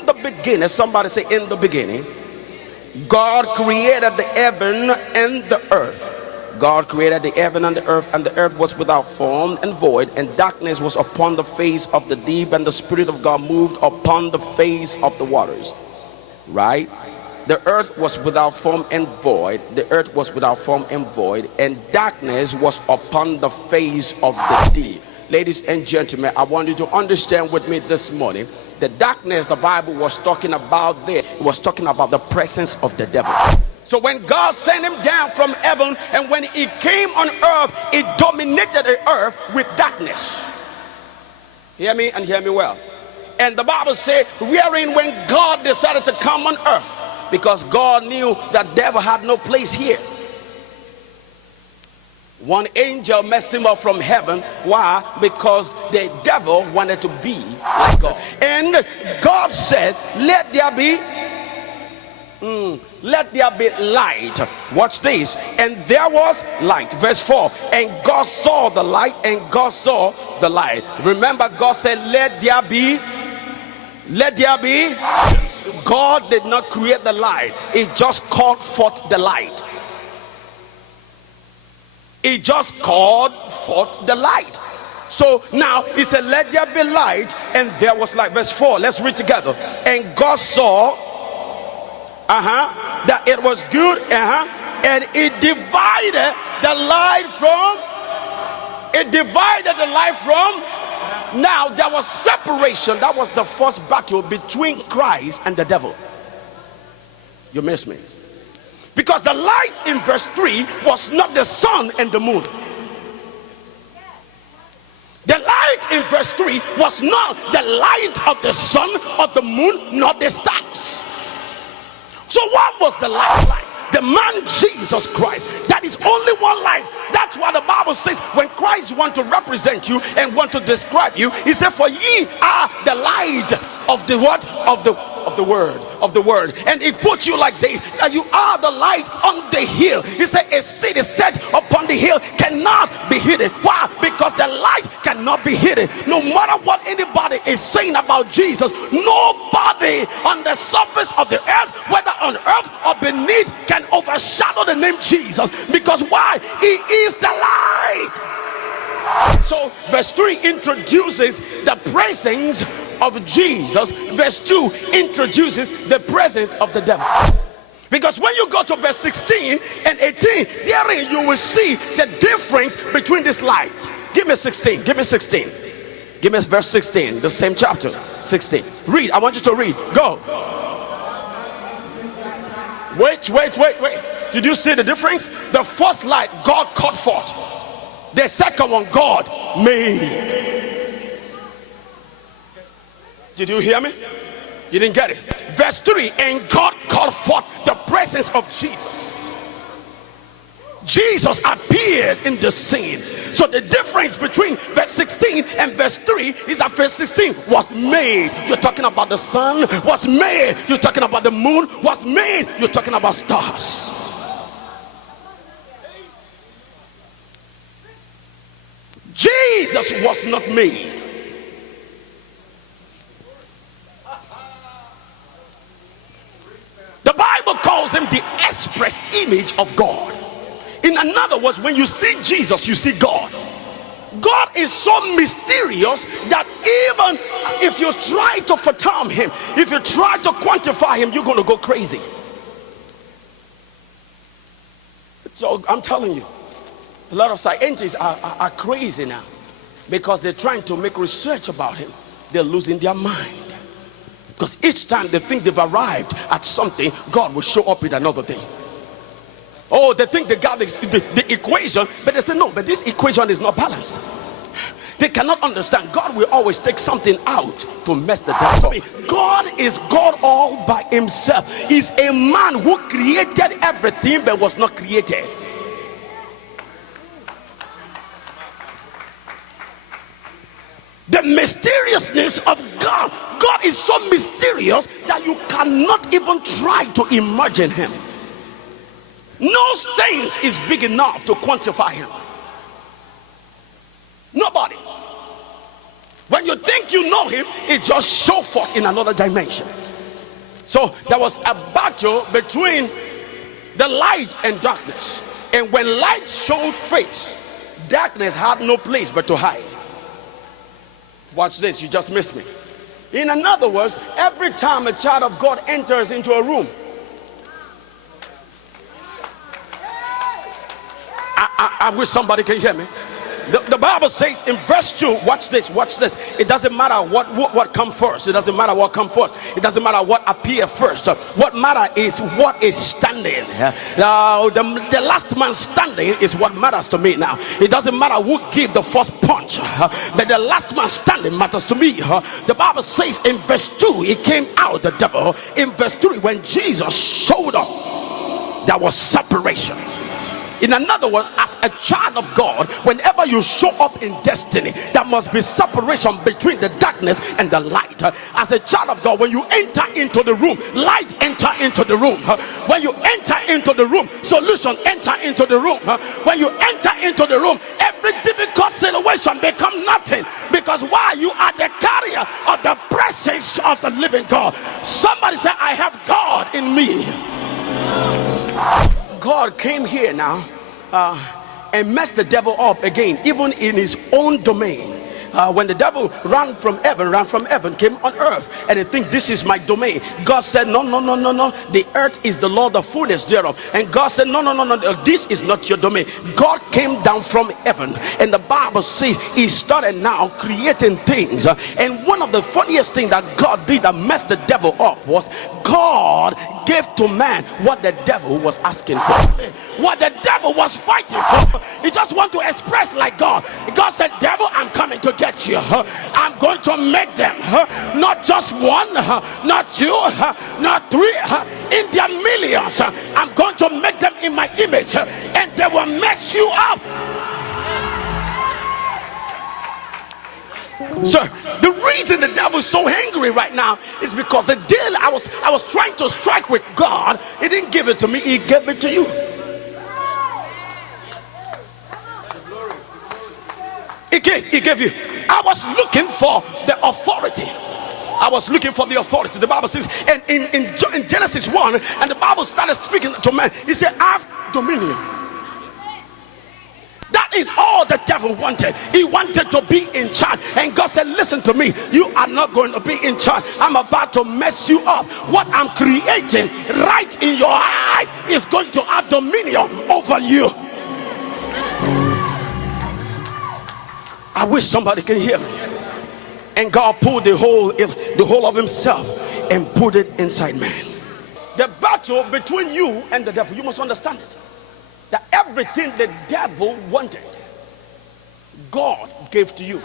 in the beginning, somebody say, in the beginning, God created the heaven and the earth. God created the heaven and the earth was without form and void, and darkness was upon the face of the deep, and the Spirit of God moved upon the face of the waters. Right? The earth was without form and void. The earth was without form and void, and darkness was upon the face of the deep. Ladies and gentlemen, I want you to understand with me this morning, the darkness the Bible was talking about there, it was talking about the presence of the devil. So when God sent him down from heaven, and when he came on earth, he dominated the earth with darkness. Hear me and hear me well. And the Bible says, wherein when God decided to come on earth, because God knew that devil had no place here. One angel messed him up from heaven. Why? Because the devil wanted to be like God. And God said, let there be light. Watch this. And there was light. Verse 4. And God saw the light, and God saw the light. Remember, God said, let there be. God did not create the light. He just called forth the light. He just called forth the light. So now he said, let there be light, and there was light. Verse 4. Let's read together. And God saw that it was good, and it divided the light from. Now there was separation. That was the first battle between Christ and the devil. You missed me. Because the light in verse 3 was not the sun and the moon. The light in verse 3 was not the light of the sun or the moon, nor the stars. So what was the light like? The man Jesus Christ. That is only one light. That's why the Bible says when Christ wants to represent you and want to describe you, he said, for ye are the light of the what? Of the word. And he put you like this, that you are the light on the hill. He said a city set upon the hill cannot be hidden. Why? Because the light cannot be hidden. No matter what anybody is saying about Jesus, nobody on the surface of the earth, whether on earth or beneath, can overshadow the name Jesus. Because why? He is the light. So verse 3 introduces the presence of Jesus. Verse 2 introduces the presence of the devil. Because when you go to verse 16 and 18, therein you will see the difference between this light. Give me 16. Give me 16. Give me verse 16, the same chapter. 16. Read. I want you to read. Go. Wait. Did you see the difference? The first light God called forth. The second one God made. Did you hear me? You didn't get it. Verse 3, and God called forth the presence of Jesus. Jesus appeared in the scene. So the difference between verse 16 and verse 3 is that verse 16 was made. You're talking about the sun. Was made. You're talking about the moon. Was made. You're talking about stars. Jesus was not made. The Bible calls him the express image of God. In another words, when you see Jesus, you see God. God is so mysterious that even if you try to fathom him, if you try to quantify him, you're going to go crazy. So I'm telling you, a lot of scientists are crazy now because they're trying to make research about him. They're losing their mind. Because each time they think they've arrived at something, God will show up with another thing. Oh, they think they got the equation, but they say, no, but this equation is not balanced. They cannot understand. God will always take something out to mess the devil up. God is God all by himself. He's a man who created everything but was not created. The mysteriousness of God. God is so mysterious that you cannot even try to imagine him. No sense is big enough to quantify him. Nobody. When you think you know him, it just shows forth in another dimension. So there was a battle between the light and darkness. And when light showed face, darkness had no place but to hide. Watch this, you just missed me. In other words, every time a child of God enters into a room, I wish somebody can hear me. The Bible says in verse 2, watch this. It doesn't matter what comes first. It doesn't matter what comes first. It doesn't matter what appears first. What matters is what is standing. The last man standing is what matters to me now. It doesn't matter who gave the first punch, but the last man standing matters to me. The Bible says in verse 2, he came out, the devil. In verse 3, when Jesus showed up, there was separation. In another word, as a child of God, whenever you show up in destiny, there must be separation between the darkness and the light. As a child of God, when you enter into the room, light enter into the room. When you enter into the room, solution enter into the room. When you enter into the room, every difficult situation becomes nothing, because why? You are the carrier of the presence of the living God. Somebody say, I have God in me. God came here now and messed the devil up again, even in his own domain. When the devil ran from heaven, came on earth, and they think this is my domain. God said, no. The earth is the Lord, the fullness thereof. And God said, no. This is not your domain. God came down from heaven, and the Bible says he started now creating things. And one of the funniest things that God did that messed the devil up was God gave to man what the devil was asking for, what the devil was fighting for. He just want to express like God. God said, devil, I'm coming to get you. I'm going to make them not just one, not two, not three, in their millions. I'm going to make them in my image, and they will mess you up. Sir, the reason the devil is so angry right now is because the deal I was trying to strike with God, he didn't give it to me, he gave it to you. He gave you. I was looking for the authority. The Bible says, and in Genesis 1, and the Bible started speaking to man. He said, have dominion. That is all the devil wanted. He wanted to be in charge. And God said, listen to me, you are not going to be in charge. I'm about to mess you up. What I'm creating right in your eyes is going to have dominion over you. I wish somebody can hear me. And God pulled the whole of himself and put it inside man. The battle between you and the devil, you must understand it. That everything the devil wanted, God gave to you.